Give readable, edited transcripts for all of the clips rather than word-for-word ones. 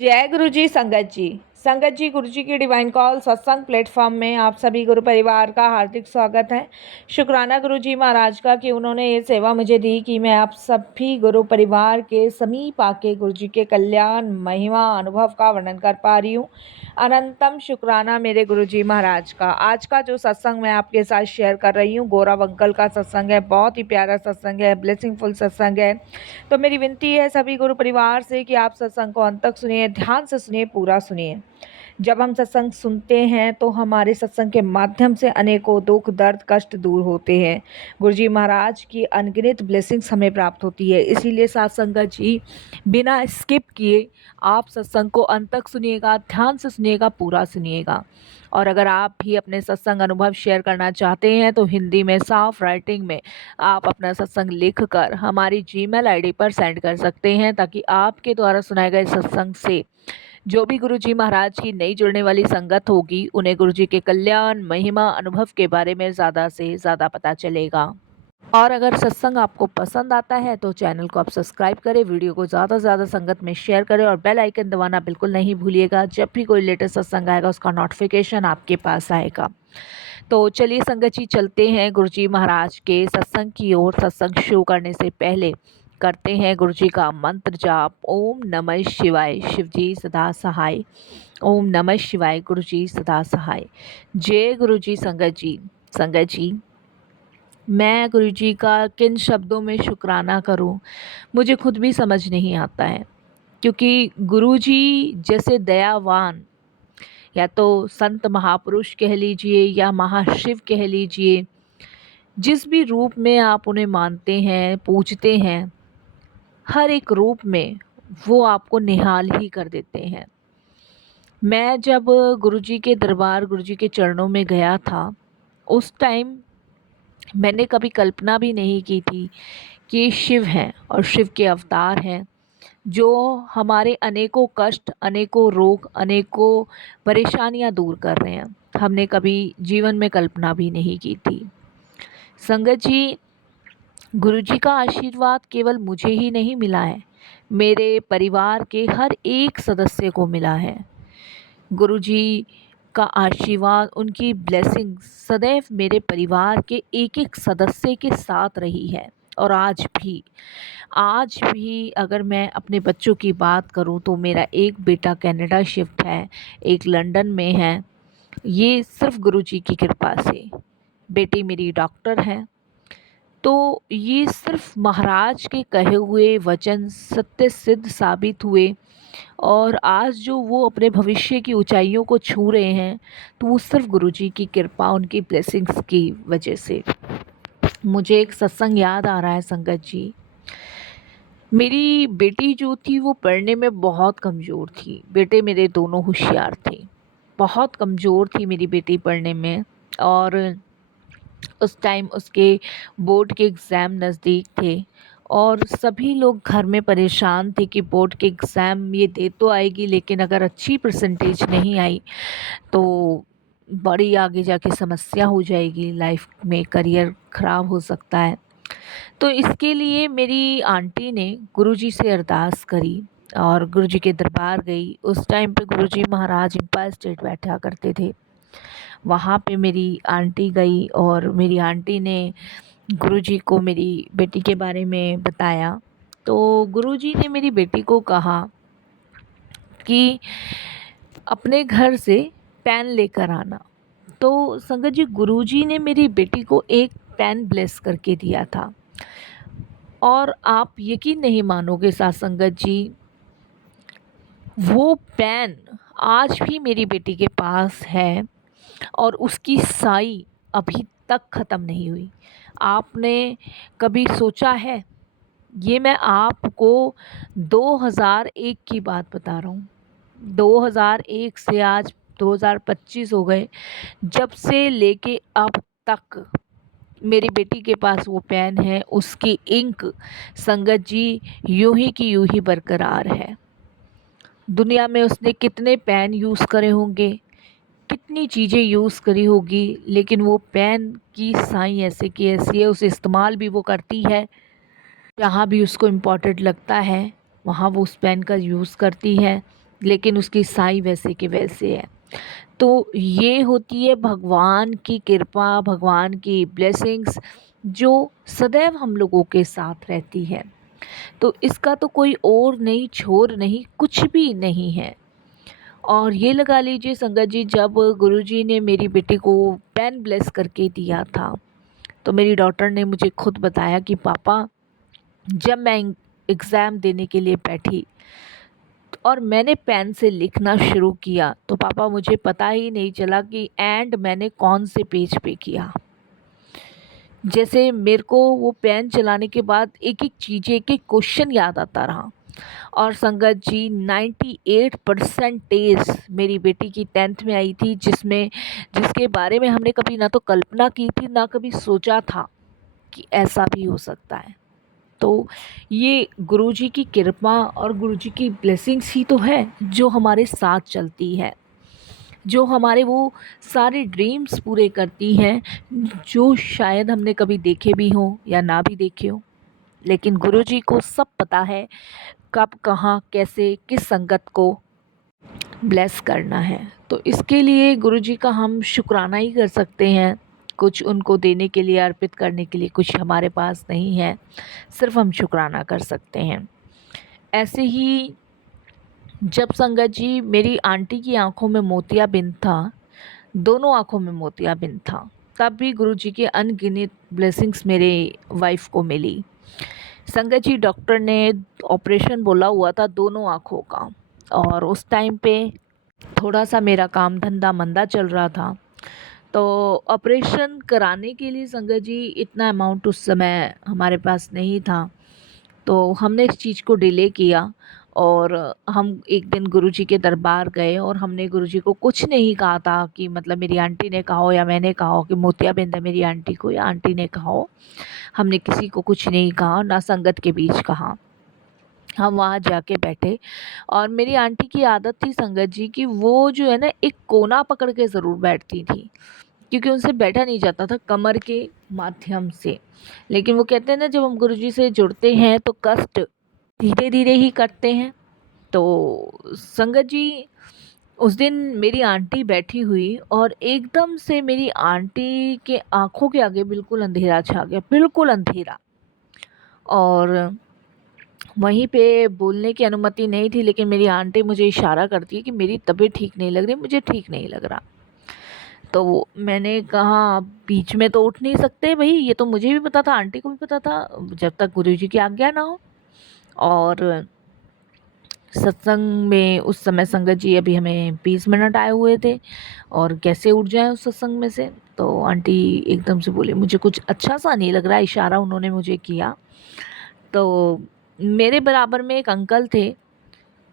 जय गुरु जी संगत जी गुरु जी की डिवाइन कॉल सत्संग प्लेटफॉर्म में आप सभी गुरु परिवार का हार्दिक स्वागत है। शुक्राना गुरु जी महाराज का कि उन्होंने ये सेवा मुझे दी कि मैं आप सभी गुरु परिवार के समीप आके गुरु जी के कल्याण महिमा अनुभव का वर्णन कर पा रही हूँ। अनंतम शुक्राना मेरे गुरु जी महाराज का। आज का जो सत्संग मैं आपके साथ शेयर कर रही हूँ गौरव अंकल का सत्संग है। बहुत ही प्यारा सत्संग है, ब्लेसिंगफुल सत्संग है। तो मेरी विनती है सभी गुरु परिवार से कि आप सत्संग को अंत तक सुनिए, ध्यान से सुनिए, पूरा सुनिए। जब हम सत्संग सुनते हैं तो हमारे सत्संग के माध्यम से अनेकों दुख दर्द कष्ट दूर होते हैं। गुरुजी महाराज की अनगिनत ब्लेसिंग्स हमें प्राप्त होती है। इसीलिए साथ संगत जी बिना स्किप किए आप सत्संग को अंत तक सुनिएगा, ध्यान से सुनिएगा, पूरा सुनिएगा। और अगर आप भी अपने सत्संग अनुभव शेयर करना चाहते हैं तो हिंदी में साफ राइटिंग में आप अपना सत्संग लिखकर हमारी जीमेल आईडी पर सेंड कर सकते हैं, ताकि आपके द्वारा सुनाए गए सत्संग से जो भी गुरु जी महाराज की नई जुड़ने वाली संगत होगी उन्हें गुरु जी के कल्याण महिमा अनुभव के बारे में ज़्यादा से ज़्यादा पता चलेगा। और अगर सत्संग आपको पसंद आता है तो चैनल को आप सब्सक्राइब करें, वीडियो को ज़्यादा से ज़्यादा संगत में शेयर करें और बेल आइकन दबाना बिल्कुल नहीं भूलिएगा। जब भी कोई लेटेस्ट सत्संग आएगा उसका नोटिफिकेशन आपके पास आएगा। तो चलिए संगत जी चलते हैं गुरु जी महाराज के सत्संग की ओर। सत्संग शुरू करने से पहले करते हैं गुरु जी का मंत्र जाप। ओम नमः शिवाय, शिव जी सदा सहाय। ओम नमः शिवाय, गुरु जी सदा सहाय। जय गुरु जी। संगत जी मैं गुरु जी का किन शब्दों में शुक्राना करूं, मुझे खुद भी समझ नहीं आता है। क्योंकि गुरु जी जैसे दयावान, या तो संत महापुरुष कह लीजिए या महाशिव कह लीजिए, जिस भी रूप में आप उन्हें मानते हैं पूजते हैं, हर एक रूप में वो आपको निहाल ही कर देते हैं। मैं जब गुरुजी के दरबार, गुरुजी के चरणों में गया था, उस टाइम मैंने कभी कल्पना भी नहीं की थी कि ये शिव हैं और शिव के अवतार हैं, जो हमारे अनेकों कष्ट, अनेकों रोग, अनेकों परेशानियां दूर कर रहे हैं। हमने कभी जीवन में कल्पना भी नहीं की थी। संगत जी, गुरुजी का आशीर्वाद केवल मुझे ही नहीं मिला है, मेरे परिवार के हर एक सदस्य को मिला है। गुरुजी का आशीर्वाद, उनकी ब्लेसिंग सदैव मेरे परिवार के एक एक सदस्य के साथ रही है। और आज भी अगर मैं अपने बच्चों की बात करूं तो मेरा एक बेटा कनाडा शिफ्ट है, एक लंदन में है। ये सिर्फ गुरुजी की कृपा से। बेटी मेरी डॉक्टर है। तो ये सिर्फ महाराज के कहे हुए वचन सत्य सिद्ध साबित हुए, और आज जो वो अपने भविष्य की ऊंचाइयों को छू रहे हैं तो वो सिर्फ गुरुजी की कृपा, उनकी ब्लेसिंग्स की वजह से। मुझे एक सत्संग याद आ रहा है संगत जी। मेरी बेटी जो थी वो पढ़ने में बहुत कमज़ोर थी। बेटे मेरे दोनों होशियार थे। बहुत कमज़ोर थी मेरी बेटी पढ़ने में। और उस टाइम उसके बोर्ड के एग्ज़ाम नज़दीक थे और सभी लोग घर में परेशान थे कि बोर्ड के एग्ज़ाम ये दे तो आएगी, लेकिन अगर अच्छी परसेंटेज नहीं आई तो बड़ी आगे जाके समस्या हो जाएगी, लाइफ में करियर ख़राब हो सकता है। तो इसके लिए मेरी आंटी ने गुरुजी से अरदास करी और गुरुजी के दरबार गई। उस टाइम पे गुरुजी महाराज एम्पायर स्टेट बैठा करते थे। वहाँ पे मेरी आंटी गई और मेरी आंटी ने गुरुजी को मेरी बेटी के बारे में बताया। तो गुरुजी ने मेरी बेटी को कहा कि अपने घर से पेन लेकर आना। तो संगत जी, गुरुजी ने मेरी बेटी को एक पेन ब्लेस करके दिया था। और आप यकीन नहीं मानोगे साथ संगत जी, वो पेन आज भी मेरी बेटी के पास है और उसकी साई अभी तक ख़त्म नहीं हुई। आपने कभी सोचा है? ये मैं आपको 2001 की बात बता रहा हूँ। 2001 से आज 2025 हो गए, जब से लेके अब तक मेरी बेटी के पास वो पेन है। उसकी इंक संगत जी यूं ही की यूं ही बरकरार है। दुनिया में उसने कितने पेन यूज़ करे होंगे, कितनी चीज़ें यूज़ करी होगी, लेकिन वो पेन की साई ऐसे की ऐसी है। उसे इस्तेमाल भी वो करती है, जहाँ भी उसको इम्पोर्टेंट लगता है वहाँ वो उस पेन का यूज़ करती है। लेकिन उसकी साई वैसे के वैसे है। तो ये होती है भगवान की कृपा, भगवान की ब्लेसिंग्स जो सदैव हम लोगों के साथ रहती है। तो इसका तो कोई और नहीं, छोर नहीं, कुछ भी नहीं है। और ये लगा लीजिए संगत जी, जब गुरुजी ने मेरी बेटी को पेन ब्लेस करके दिया था, तो मेरी डॉटर ने मुझे खुद बताया कि पापा, जब मैं एग्ज़ाम देने के लिए बैठी और मैंने पेन से लिखना शुरू किया, तो पापा मुझे पता ही नहीं चला कि एंड मैंने कौन से पेज पे किया। जैसे मेरे को वो पेन चलाने के बाद एक एक चीज़ें, एक एक क्वेश्चन याद आता रहा। और संगत जी 98 परसेंटेज मेरी बेटी की 10th में आई थी, जिसके बारे में हमने कभी ना तो कल्पना की थी, ना कभी सोचा था कि ऐसा भी हो सकता है। तो ये गुरुजी की कृपा और गुरुजी की ब्लेसिंग्स ही तो है जो हमारे साथ चलती है, जो हमारे वो सारे ड्रीम्स पूरे करती हैं, जो शायद हमने कभी देखे भी हों या ना भी देखे हों। लेकिन गुरुजी को सब पता है कब, कहाँ, कैसे, किस संगत को ब्लेस करना है। तो इसके लिए गुरुजी का हम शुक्राना ही कर सकते हैं। कुछ उनको देने के लिए, अर्पित करने के लिए कुछ हमारे पास नहीं है, सिर्फ हम शुक्राना कर सकते हैं। ऐसे ही जब संगत जी मेरी आंटी की आंखों में मोतियाबिंद था, दोनों आंखों में मोतियाबिंद था, तब भी गुरुजी के अनगिनत ब्लेसिंग्स मेरे वाइफ को मिली। संगत जी डॉक्टर ने ऑपरेशन बोला हुआ था दोनों आँखों का, और उस टाइम पे थोड़ा सा मेरा काम धंधा मंदा चल रहा था। तो ऑपरेशन कराने के लिए संगत जी इतना अमाउंट उस समय हमारे पास नहीं था, तो हमने इस चीज़ को डिले किया। और हम एक दिन गुरुजी के दरबार गए और हमने गुरुजी को कुछ नहीं कहा था कि मतलब मेरी आंटी ने कहा हो या मैंने कहा हो कि मोतियाबिंद है मेरी आंटी को, या आंटी ने कहा हो। हमने किसी को कुछ नहीं कहा, ना संगत के बीच कहा। हम वहाँ जाके बैठे और मेरी आंटी की आदत थी संगत जी की, वो जो है ना एक कोना पकड़ के ज़रूर बैठती थी, क्योंकि उनसे बैठा नहीं जाता था कमर के माध्यम से। लेकिन वो कहते हैं ना, जब हम गुरुजी से जुड़ते हैं तो कष्ट धीरे धीरे ही कटते हैं। तो संगत जी उस दिन मेरी आंटी बैठी हुई और एकदम से मेरी आंटी के आंखों के आगे बिल्कुल अंधेरा छा गया, बिल्कुल अंधेरा। और वहीं पे बोलने की अनुमति नहीं थी, लेकिन मेरी आंटी मुझे इशारा करती है कि मेरी तबीयत ठीक नहीं लग रही, मुझे ठीक नहीं लग रहा। तो मैंने कहा आप बीच में तो उठ नहीं सकते भाई, ये तो मुझे भी पता था, आंटी को भी पता था, जब तक गुरुजी की आज्ञा ना हो। और सत्संग में उस समय संगत जी अभी हमें 20 मिनट आए हुए थे, और कैसे उठ जाए उस सत्संग में से। तो आंटी एकदम से बोली मुझे कुछ अच्छा सा नहीं लग रहा, इशारा उन्होंने मुझे किया। तो मेरे बराबर में एक अंकल थे,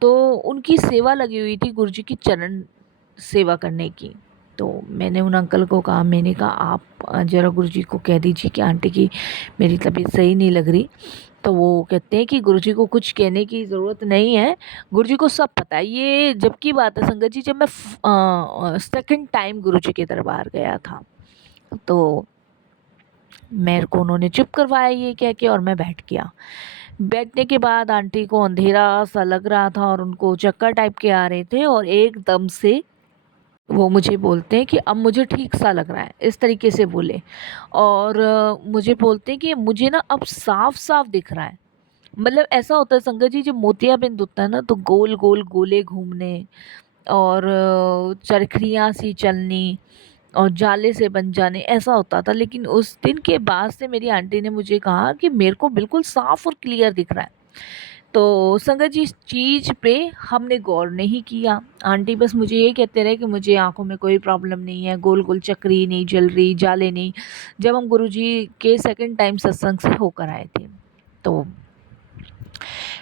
तो उनकी सेवा लगी हुई थी गुरुजी की चरण सेवा करने की। तो मैंने उन अंकल को कहा, मैंने कहा आप ज़रा गुरुजी को कह दीजिए कि आंटी की मेरी तबीयत सही नहीं लग रही। तो वो कहते हैं कि गुरुजी को कुछ कहने की ज़रूरत नहीं है, गुरुजी को सब पता है। ये जब की बात है संगत जी, जब मैं सेकंड टाइम गुरुजी के दरबार गया था, तो मेरे को उन्होंने चुप करवाया ये कह के, और मैं बैठ गया। बैठने के बाद आंटी को अंधेरा सा लग रहा था और उनको चक्कर टाइप के आ रहे थे, और एकदम से वो मुझे बोलते हैं कि अब मुझे ठीक सा लग रहा है, इस तरीके से बोले। और मुझे बोलते हैं कि मुझे ना अब साफ साफ दिख रहा है। मतलब ऐसा होता है संगत जी, जब मोतियाबिंद होता है ना, तो गोल गोल गोले घूमने और चरखियाँ सी चलनी और जाले से बन जाने, ऐसा होता था। लेकिन उस दिन के बाद से मेरी आंटी ने मुझे कहा कि मेरे को बिल्कुल साफ और क्लियर दिख रहा है। तो संगत जी इस चीज़ पे हमने गौर नहीं किया। आंटी बस मुझे ये कहते रहे कि मुझे आंखों में कोई प्रॉब्लम नहीं है, गोल गोल चक्री नहीं जल रही, जाले नहीं। जब हम गुरुजी के सेकंड टाइम सत्संग से होकर आए थे, तो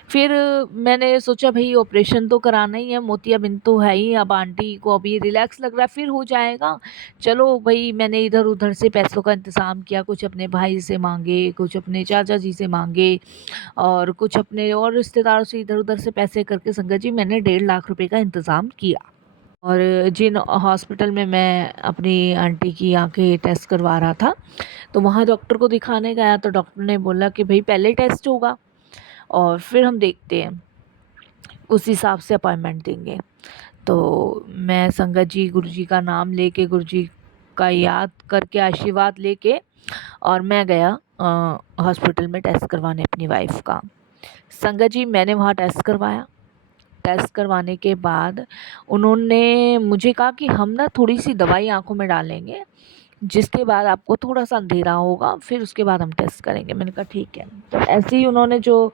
फिर मैंने सोचा भाई ऑपरेशन तो कराना ही है, मोतियाबिंद तो है ही, अब आंटी को अभी रिलैक्स लग रहा है, फिर हो जाएगा। चलो भाई, मैंने इधर उधर से पैसों का इंतज़ाम किया, कुछ अपने भाई से मांगे, कुछ अपने चाचा जी से मांगे, और कुछ अपने और रिश्तेदारों से इधर उधर से पैसे करके संगत जी मैंने 1.5 लाख रुपए का इंतज़ाम किया। और जिन हॉस्पिटल में मैं अपनी आंटी की आंखें टेस्ट करवा रहा था, तो वहाँ डॉक्टर को दिखाने गया, तो डॉक्टर ने बोला कि भाई पहले टेस्ट होगा और फिर हम देखते हैं। उस हिसाब से अपॉइंटमेंट देंगे। तो मैं संगत जी गुरु जी का नाम लेके, गुरु जी का याद करके, आशीर्वाद लेके, और मैं गया हॉस्पिटल में टेस्ट करवाने अपनी वाइफ का। संगत जी मैंने वहाँ टेस्ट करवाया। टेस्ट करवाने के बाद उन्होंने मुझे कहा कि हम ना थोड़ी सी दवाई आँखों में डालेंगे, जिसके बाद आपको थोड़ा सा अंधेरा होगा, फिर उसके बाद हम टेस्ट करेंगे। मैंने कहा ठीक है। तो ऐसे ही उन्होंने जो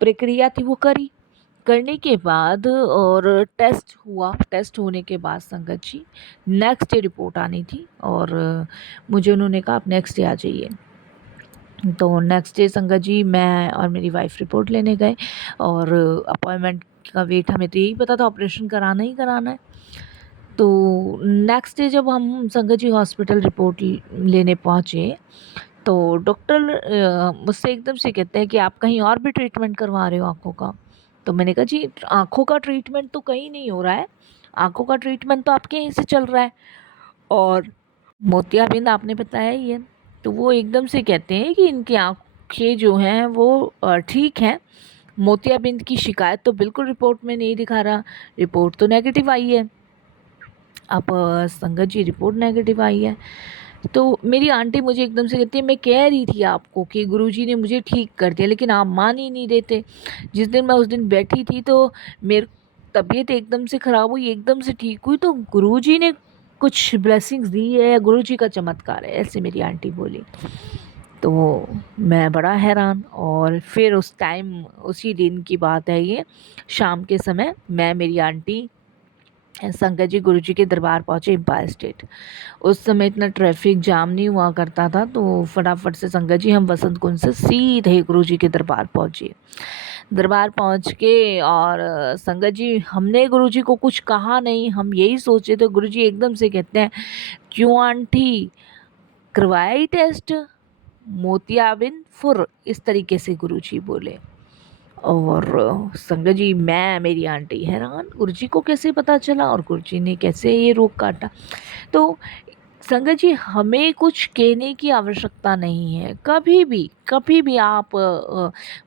प्रक्रिया थी वो करी। करने के बाद और टेस्ट हुआ। टेस्ट होने के बाद संगत जी नेक्स्ट डे रिपोर्ट आनी थी, और मुझे उन्होंने कहा आप नेक्स्ट डे आ जाइए। तो नेक्स्ट डे संगत जी मैं और मेरी वाइफ रिपोर्ट लेने गए, और अपॉइंटमेंट का वेट, हमें तो यही पता था ऑपरेशन कराना ही कराना है। तो नेक्स्ट डे जब हम संगत जी हॉस्पिटल रिपोर्ट लेने पहुँचे, तो डॉक्टर मुझसे एकदम से कहते हैं कि आप कहीं और भी ट्रीटमेंट करवा रहे हो आँखों का। तो मैंने कहा जी आँखों का ट्रीटमेंट तो कहीं नहीं हो रहा है, आँखों का ट्रीटमेंट तो आपके यहीं से चल रहा है, और मोतियाबिंद आपने बताया ही है। तो वो एकदम से कहते हैं कि इनकी आँखें जो हैं वो ठीक हैं, मोतियाबिंद की शिकायत तो बिल्कुल रिपोर्ट में नहीं दिखा रहा, रिपोर्ट तो नेगेटिव आई है। अब संगत जी रिपोर्ट नेगेटिव आई है। तो मेरी आंटी मुझे एकदम से कहती है मैं कह रही थी आपको कि गुरुजी ने मुझे ठीक कर दिया, लेकिन आप मान ही नहीं देते। जिस दिन मैं उस दिन बैठी थी तो मेरी तबीयत एकदम से ख़राब हुई, एकदम से ठीक हुई, तो गुरुजी ने कुछ ब्लेसिंग्स दी है या गुरुजी का चमत्कार है, ऐसे मेरी आंटी बोली। तो मैं बड़ा हैरान। और फिर उस टाइम, उसी दिन की बात है ये, शाम के समय मैं, मेरी आंटी संगत जी गुरुजी के दरबार पहुँचे एम्पायर स्टेट। उस समय इतना ट्रैफिक जाम नहीं हुआ करता था, तो फटाफट से संगत जी हम वसंत कुंज से सीधे गुरुजी के दरबार पहुँचे। दरबार पहुँच के और संगत जी हमने गुरुजी को कुछ कहा नहीं, हम यही सोचे थे। गुरुजी एकदम से कहते हैं क्यों आंटी, करवाया ही टेस्ट, मोतियाबिंद फुर, इस तरीके से गुरुजी बोले। और संगत जी मैं, मेरी आंटी हैरान, गुरुजी को कैसे पता चला और गुरुजी ने कैसे ये रोग काटा। तो संगत जी हमें कुछ कहने की आवश्यकता नहीं है। कभी भी आप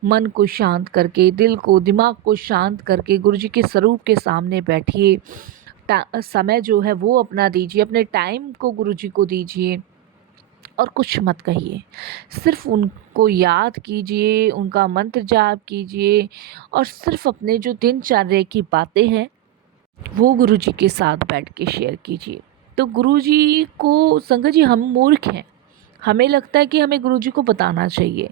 मन को शांत करके, दिल को, दिमाग को शांत करके गुरुजी के स्वरूप के सामने बैठिए। समय जो है वो अपना दीजिए, अपने टाइम को गुरुजी को दीजिए, और कुछ मत कहिए। सिर्फ उनको याद कीजिए, उनका मंत्र जाप कीजिए, और सिर्फ अपने जो दिनचर्या की बातें हैं वो गुरुजी के साथ बैठ के शेयर कीजिए। तो गुरुजी को, संगत जी हम मूर्ख हैं, हमें लगता है कि हमें गुरुजी को बताना चाहिए,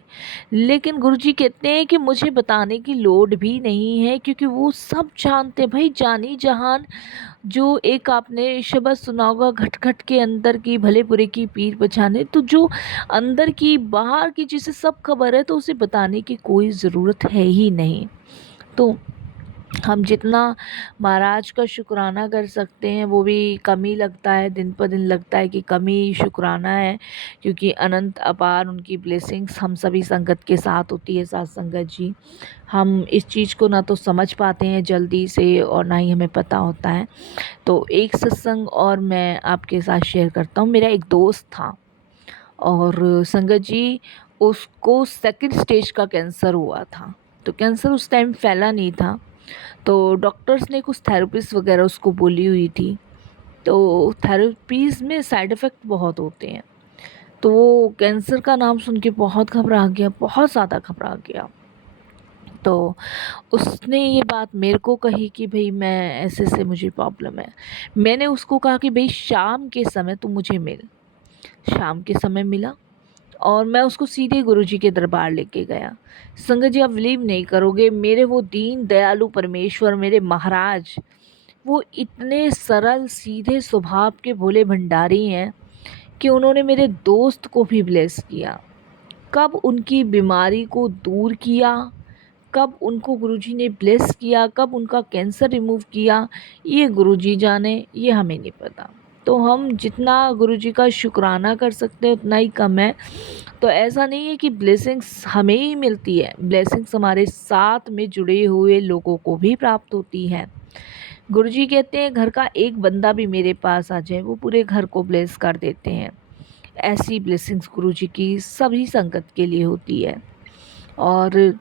लेकिन गुरुजी कहते हैं कि मुझे बताने की लोड भी नहीं है, क्योंकि वो सब जानते हैं। भाई जानी जहान, जो एक आपने शब्द सुना होगा, घट घट के अंदर की भले बुरे की पीर पहचाने, तो जो अंदर की बाहर की जिसे सब खबर है, तो उसे बताने की कोई ज़रूरत है ही नहीं। तो हम जितना महाराज का शुक्राना कर सकते हैं वो भी कम ही लगता है, दिन पर दिन लगता है कि कम ही शुक्राना है, क्योंकि अनंत अपार उनकी ब्लेसिंग्स हम सभी संगत के साथ होती है। साथ संगत जी हम इस चीज़ को ना तो समझ पाते हैं जल्दी से, और ना ही हमें पता होता है। तो एक सत्संग और मैं आपके साथ शेयर करता हूँ। मेरा एक दोस्त था, और संगत जी उसको सेकंड स्टेज का कैंसर हुआ था। तो कैंसर उस टाइम फैला नहीं था, तो डॉक्टर्स ने कुछ थेरेपीज़ वगैरह उसको बोली हुई थी। तो थेरेपीज़ में साइड इफ़ेक्ट बहुत होते हैं। तो वो कैंसर का नाम सुन के बहुत घबरा गया, बहुत ज़्यादा घबरा गया। तो उसने ये बात मेरे को कही कि भाई मैं ऐसे मुझे प्रॉब्लम है। मैंने उसको कहा कि भाई शाम के समय तू मुझे मिल। शाम के समय मिला, और मैं उसको सीधे गुरुजी के दरबार लेके गया। संगत जी आप बिलीव नहीं करोगे, मेरे वो दीन दयालु परमेश्वर, मेरे महाराज, वो इतने सरल सीधे स्वभाव के भोले भंडारी हैं कि उन्होंने मेरे दोस्त को भी ब्लेस किया। कब उनकी बीमारी को दूर किया, कब उनको गुरुजी ने ब्लेस किया, कब उनका कैंसर रिमूव किया, ये गुरुजी जाने, ये हमें नहीं पता। तो हम जितना गुरुजी का शुक्राना कर सकते हैं उतना ही कम है। तो ऐसा नहीं है कि ब्लेसिंग्स हमें ही मिलती है, ब्लेसिंग्स हमारे साथ में जुड़े हुए लोगों को भी प्राप्त होती है। गुरुजी कहते हैं घर का एक बंदा भी मेरे पास आ जाए वो पूरे घर को ब्लेस कर देते हैं। ऐसी ब्लेसिंग्स गुरुजी की सभी संगत के लिए होती है। और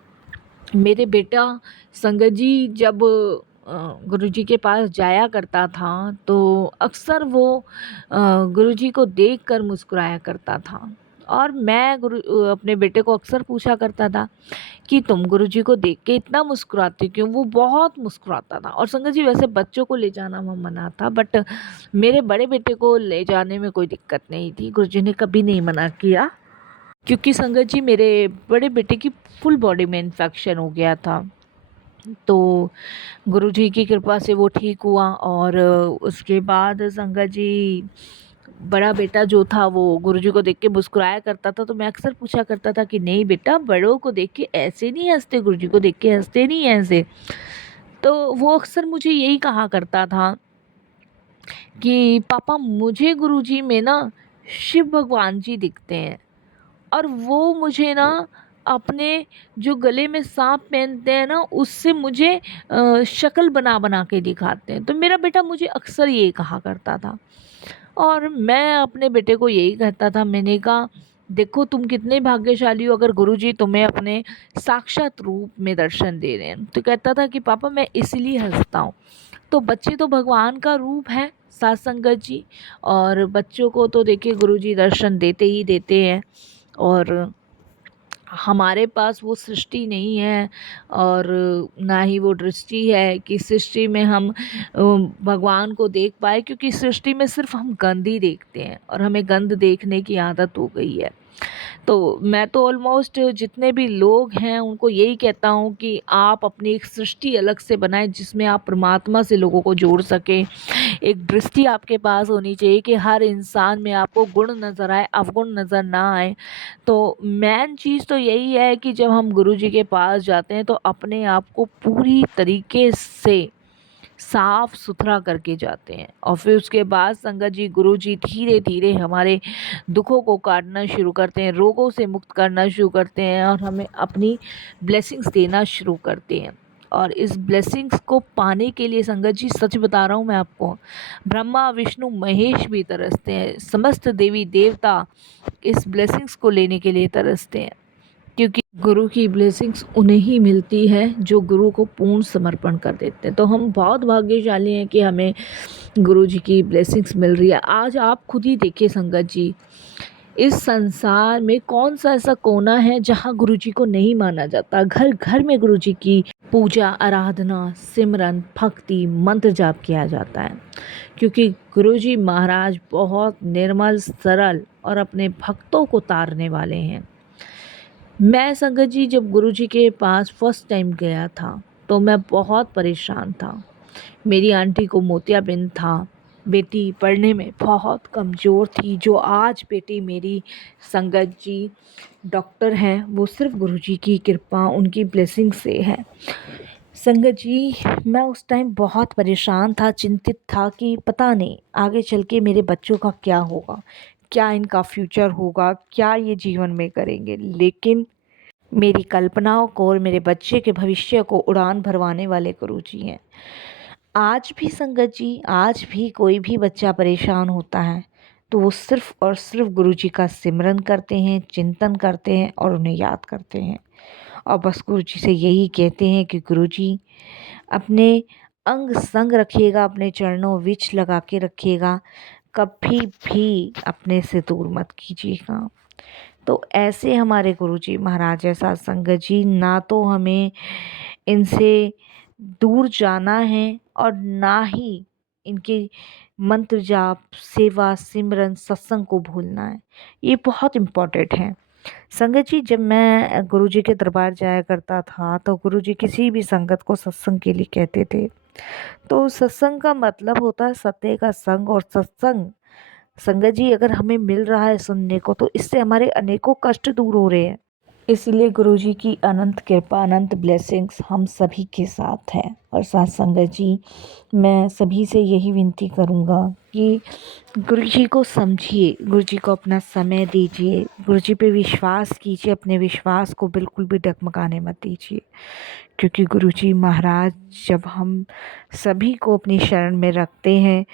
मेरे बेटा संगत जी जब गुरुजी के पास जाया करता था तो अक्सर वो गुरुजी को देखकर मुस्कुराया करता था। और मैं अपने बेटे को अक्सर पूछा करता था कि तुम गुरुजी को देख के इतना मुस्कुराते क्यों? वो बहुत मुस्कुराता था। और संगत जी वैसे बच्चों को ले जाना वहाँ मना था, बट मेरे बड़े बेटे को ले जाने में कोई दिक्कत नहीं थी, गुरुजी ने कभी नहीं मना किया। क्योंकि संगत जी मेरे बड़े बेटे की फुल बॉडी में इन्फेक्शन हो गया था, तो गुरुजी की कृपा से वो ठीक हुआ। और उसके बाद संगत जी बड़ा बेटा जो था वो गुरुजी को देख के मुस्कुराया करता था, तो मैं अक्सर पूछा करता था कि नहीं बेटा, बड़ों को देख के ऐसे नहीं हंसते, गुरुजी को देख के हंसते नहीं हैं ऐसे। तो वो अक्सर मुझे यही कहा करता था कि पापा मुझे गुरुजी में ना शिव भगवान जी दिखते हैं, और वो मुझे ना अपने जो गले में सांप पहनते हैं ना उससे मुझे शक्ल बना बना के दिखाते हैं। तो मेरा बेटा मुझे अक्सर ये कहा करता था, और मैं अपने बेटे को यही कहता था, मैंने कहा देखो तुम कितने भाग्यशाली हो अगर गुरुजी तुम्हें अपने साक्षात रूप में दर्शन दे रहे हैं। तो कहता था कि पापा मैं इसलिए हंसता हूँ। तो बच्चे तो भगवान का रूप है साथ संगत जी, और बच्चों को तो देखिए गुरुजी दर्शन देते ही देते हैं। और हमारे पास वो सृष्टि नहीं है और ना ही वो दृष्टि है कि सृष्टि में हम भगवान को देख पाए, क्योंकि सृष्टि में सिर्फ हम गंद ही देखते हैं और हमें गंद देखने की आदत हो गई है। तो मैं तो ऑलमोस्ट जितने भी लोग हैं उनको यही कहता हूँ कि आप अपनी एक सृष्टि अलग से बनाएं जिसमें आप परमात्मा से लोगों को जोड़ सकें। एक दृष्टि आपके पास होनी चाहिए कि हर इंसान में आपको गुण नज़र आए, अवगुण नज़र ना आए। तो मेन चीज़ तो यही है कि जब हम गुरुजी के पास जाते हैं तो अपने आप को पूरी तरीके से साफ सुथरा करके जाते हैं, और फिर उसके बाद संगत जी गुरुजी धीरे धीरे हमारे दुखों को काटना शुरू करते हैं, रोगों से मुक्त करना शुरू करते हैं, और हमें अपनी ब्लेसिंग्स देना शुरू करते हैं। और इस ब्लेसिंग्स को पाने के लिए संगत जी सच बता रहा हूँ मैं आपको, ब्रह्मा विष्णु महेश भी तरसते हैं, समस्त देवी देवता इस ब्लेसिंग्स को लेने के लिए तरसते हैं, क्योंकि गुरु की ब्लेसिंग्स उन्हें ही मिलती है जो गुरु को पूर्ण समर्पण कर देते हैं। तो हम बहुत भाग्यशाली हैं कि हमें गुरु जी की ब्लेसिंग्स मिल रही है। आज आप खुद ही देखिए संगत जी, इस संसार में कौन सा ऐसा कोना है जहाँ गुरु जी को नहीं माना जाता। घर घर में गुरु जी की पूजा, आराधना, सिमरन, भक्ति, मंत्र जाप किया जाता है, क्योंकि गुरु जी महाराज बहुत निर्मल, सरल और अपने भक्तों को तारने वाले हैं। मैं संगत जी जब गुरुजी के पास फर्स्ट टाइम गया था तो मैं बहुत परेशान था। मेरी आंटी को मोतियाबिंद था, बेटी पढ़ने में बहुत कमज़ोर थी, जो आज बेटी मेरी संगत जी डॉक्टर हैं, वो सिर्फ गुरुजी की कृपा, उनकी ब्लेसिंग से है। संगत जी मैं उस टाइम बहुत परेशान था, चिंतित था कि पता नहीं आगे चल के मेरे बच्चों का क्या होगा, क्या इनका फ्यूचर होगा, क्या ये जीवन में करेंगे। लेकिन मेरी कल्पनाओं को और मेरे बच्चे के भविष्य को उड़ान भरवाने वाले गुरुजी हैं। आज भी संगत जी, आज भी कोई भी बच्चा परेशान होता है तो वो सिर्फ़ और सिर्फ़ गुरुजी का सिमरन करते हैं, चिंतन करते हैं और उन्हें याद करते हैं। और बस गुरुजी से यही कहते हैं कि गुरुजी अपने अंग संग रखिएगा, अपने चरणों विच लगा के रखिएगा, कभी भी अपने से दूर मत कीजिएगा। तो ऐसे हमारे गुरुजी महाराज ऐसा संगत जी, ना तो हमें इनसे दूर जाना है और ना ही इनके मंत्र जाप, सेवा, सिमरन, सत्संग को भूलना है। ये बहुत इम्पोर्टेंट है। संगत जी जब मैं गुरुजी के दरबार जाया करता था तो गुरुजी किसी भी संगत को सत्संग के लिए कहते थे। तो सत्संग का मतलब होता है सत्य का संग, और सत्संग संगत जी अगर हमें मिल रहा है सुनने को तो इससे हमारे अनेकों कष्ट दूर हो रहे हैं। इसलिए गुरुजी की अनंत कृपा, अनंत ब्लेसिंग्स हम सभी के साथ है। और साथ संगत जी मैं सभी से यही विनती करूँगा कि गुरुजी को समझिए, गुरुजी को अपना समय दीजिए, गुरुजी पे विश्वास कीजिए, अपने विश्वास को बिल्कुल भी डगमगाने मत दीजिए, क्योंकि गुरुजी महाराज जब हम सभी को अपनी शरण में रखते हैं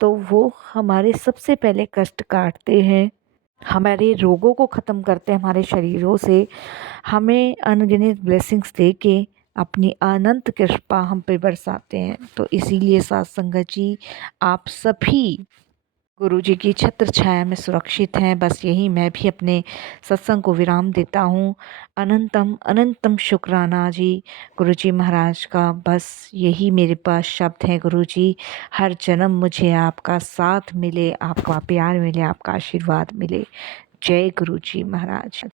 तो वो हमारे सबसे पहले कष्ट काटते हैं हमारे रोगों को ख़त्म करते हैं हमारे शरीरों से, हमें अनगिनत ब्लेसिंग्स दे के अपनी अनंत कृपा हम पे बरसाते हैं। तो इसीलिए साथ संगत जी, आप सभी गुरु जी की छत्र छाया में सुरक्षित हैं। बस यही मैं भी अपने सत्संग को विराम देता हूँ। अनंतम अनंतम शुक्राना जी गुरु जी महाराज का। बस यही मेरे पास शब्द हैं गुरु जी। हर जन्म मुझे आपका साथ मिले, आपका प्यार मिले, आपका आशीर्वाद मिले। जय गुरु जी महाराज।